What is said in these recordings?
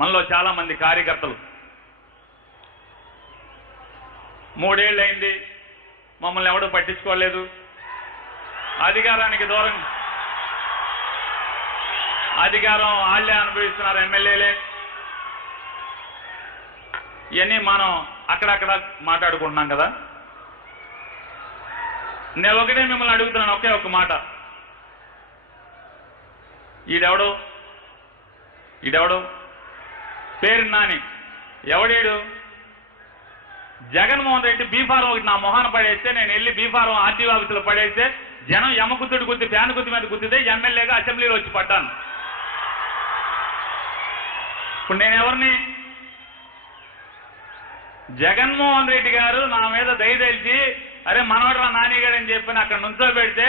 మనలో చాలా మంది కార్యకర్తలు. మూడేళ్ళు అయింది మమ్మల్ని ఎవడూ పట్టించుకోలేదు. అధికారానికి దూరం. అధికారం వాళ్ళే అనుభవిస్తున్నారు ఎమ్మెల్యేలే. ఇవన్నీ మనం అక్కడక్కడ మాట్లాడుకుంటున్నాం కదా. నేను ఒకటే మిమ్మల్ని అడుగుతున్నాను ఒకే ఒక మాట. ఈడెవడు ఈడెవడు పేరు నాని. ఎవడేడు? జగన్మోహన్ రెడ్డి బీఫారం ఒకటి నా మొహాన పడేస్తే నేను వెళ్ళి బీఫారం ఆర్టీఓ ఆఫీసులో పడేస్తే జనం యమకుత్తుడు కుత్తుడు గుద్ది ఫ్యాన్ గుద్ది మీద గుద్దితే ఎమ్మెల్యేగా అసెంబ్లీలో వచ్చి పడ్డాను. ఇప్పుడు నేను ఎవరిని? జగన్మోహన్ రెడ్డి గారు నా మీద దయదలిచి అరే మనవడరా నాని గారు అని చెప్పి అక్కడ నుంచో పెడితే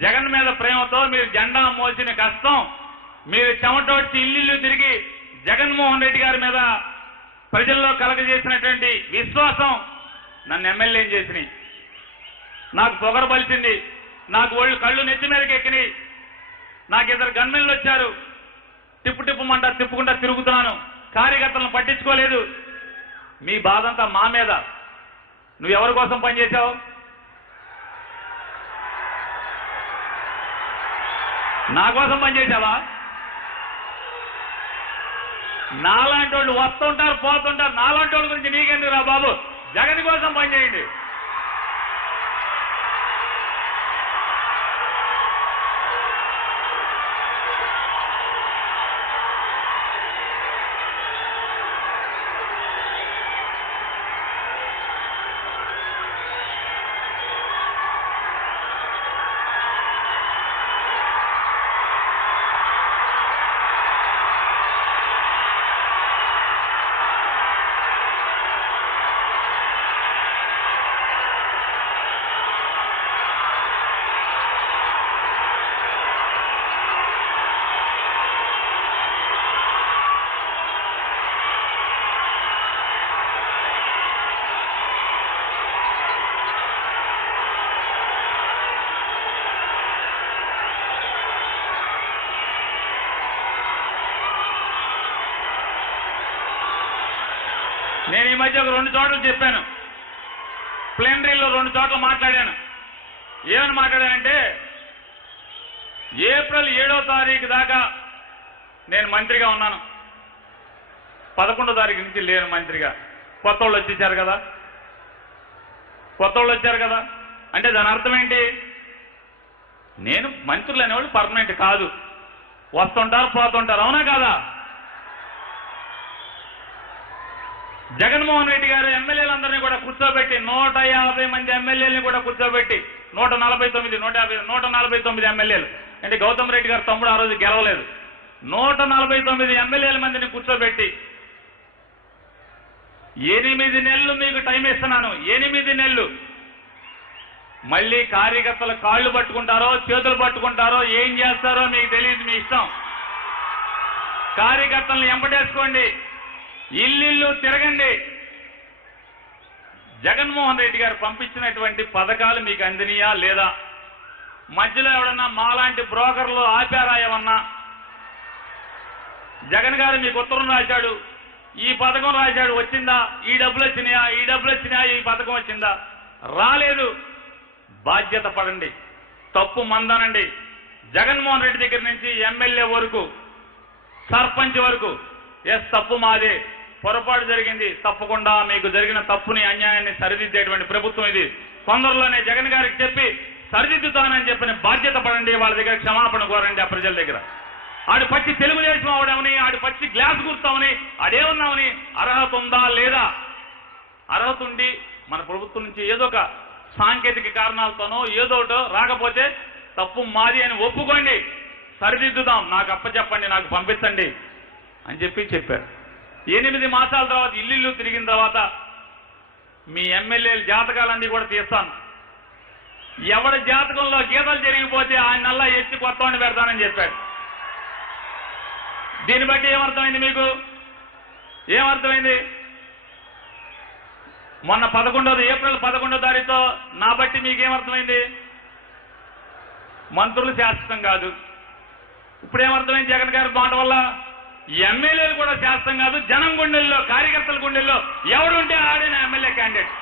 జగన్ మీద ప్రేమతో మీరు జెండా మోసిన కష్టం మీరు చెమటోడ్చి ఇల్లు తిరిగి జగన్మోహన్ రెడ్డి గారి మీద ప్రజల్లో కలగజేసినటువంటి విశ్వాసం నన్ను ఎమ్మెల్యే చేసినాయి. నాకు పొగరు పలిచింది నాకు ఒళ్ళు కళ్ళు నెత్తి మీదకి ఎక్కినాయి. నాకు ఇద్దరు గన్మెన్లు వచ్చారు. తిప్పు తిప్పమంటా తిప్పుకుంటా తిరుగుతున్నాను. కార్యకర్తలను పట్టించుకోలేదు. మీ బాధ అంతా మా మీద. నువ్వు ఎవరి కోసం పనిచేశావు నా కోసం పనిచేసావా నాలాంటి వాళ్ళు వస్తుంటారు పోతుంటారు. నాలాంటి వాళ్ళ గురించి నీకెందుకు రా బాబు? జగన్ కోసం పనిచేయండి. నేను ఈ మధ్య ఒక రెండు చోట్ల చెప్పాను. ప్లేనరీలో రెండు చోట్ల మాట్లాడాను. ఏమని మాట్లాడానంటే ఏప్రిల్ ఏడో తారీఖు దాకా నేను మంత్రిగా ఉన్నాను. పదకొండో తారీఖు నుంచి లేను మంత్రిగా. కొత్త వాళ్ళు వచ్చేసారు కదా. కొత్త వాళ్ళు వచ్చారు కదా. అంటే దాని అర్థం ఏంటి? నేను మంత్రులు అనేవాళ్ళు పర్మనెంట్ కాదు. వస్తుంటారు పోతుంటారు అవునా కదా? జగన్మోహన్ రెడ్డి గారు ఎమ్మెల్యేలందరినీ కూడా కూర్చోబెట్టి నూట యాభై మంది ఎమ్మెల్యేలని కూడా కూర్చోబెట్టి నూట నలభై తొమ్మిది నూట యాభై నూట నలభై తొమ్మిది ఎమ్మెల్యేలు. అంటే గౌతమ్ రెడ్డి గారు తమ్ముడు ఆ రోజు గెలవలేదు. నూట నలభై తొమ్మిది ఎమ్మెల్యేల మందిని కూర్చోబెట్టి ఎనిమిది నెలలు మీకు టైం ఇస్తున్నాను ఎనిమిది నెలలు. మళ్ళీ కార్యకర్తల కాళ్ళు పట్టుకుంటారో చేతులు పట్టుకుంటారో ఏం చేస్తారో మీకు తెలియదు మీ ఇష్టం. కార్యకర్తలను ఎంపటేసుకోండి. ఇల్లు తిరగండి. జగన్మోహన్ రెడ్డి గారు పంపించినటువంటి పథకాలు మీకు అందినయా లేదా? మధ్యలో ఎవడన్నా మాలాంటి బ్రోకర్లు ఆపారా ఏమన్నా? జగన్ గారు మీకు ఉత్తరం రాశాడు. ఈ పథకం రాశాడు వచ్చిందా? ఈ డబ్బులు వచ్చినాయా? ఈ డబ్బులు వచ్చినాయా? ఈ పథకం వచ్చిందా? రాలేదు. బాధ్యత పడండి. తప్పు మందనండి. జగన్మోహన్ రెడ్డి దగ్గర నుంచి ఎమ్మెల్యే వరకు సర్పంచ్ వరకు ఎస్ తప్పు మాదే. పొరపాటు జరిగింది తప్పకుండా మీకు జరిగిన తప్పుని అన్యాయాన్ని సరిదిద్దేటువంటి ప్రభుత్వం ఇది. తొందరలోనే జగన్ గారికి చెప్పి సరిదిద్దుతానని చెప్పిన బాధ్యత పడండి వాళ్ళ దగ్గర క్షమాపణ కోరండి ఆ ప్రజల దగ్గర. ఆడు పచ్చి తెలుగుదేశం అవడమని ఆడు పచ్చి గ్లాస్ గుర్తామని ఆడేమన్నామని అర్హత ఉందా లేదా? అర్హత ఉండి మన ప్రభుత్వం నుంచి ఏదో ఒక సాంకేతిక కారణాలతోనో ఏదో ఒకటో రాకపోతే తప్పు మాది అని ఒప్పుకోండి. సరిదిద్దుదాం. నాకు అప్పచెప్పండి నాకు పంపించండి అని చెప్పి చెప్పారు. ఎనిమిది మాసాల తర్వాత ఇల్లు తిరిగిన తర్వాత మీ ఎమ్మెల్యేల జాతకాలన్నీ కూడా తీస్తాను. ఎవడి జాతకంలో గీతలు జరిగిపోతే ఆయన నల్లా ఎత్తి కొత్తవాడిని పెడతానని చెప్పాడు. దీన్ని బట్టి ఏమర్థమైంది మీకు? ఏమర్థమైంది? మొన్న పదకొండోది ఏప్రిల్ పదకొండో తారీఖుతో నా బట్టి మీకేమర్థమైంది? మంత్రులు శాశ్వతం కాదు. ఇప్పుడు ఏమర్థమైంది జగన్ గారి మాట వల్ల? ఎమ్మెల్యేలు కూడా చేస్తాం కాదు జనం గుండెల్లో కార్యకర్తల గుండెల్లో ఎవరుంటే ఆడిన ఎమ్మెల్యే క్యాండిడేట్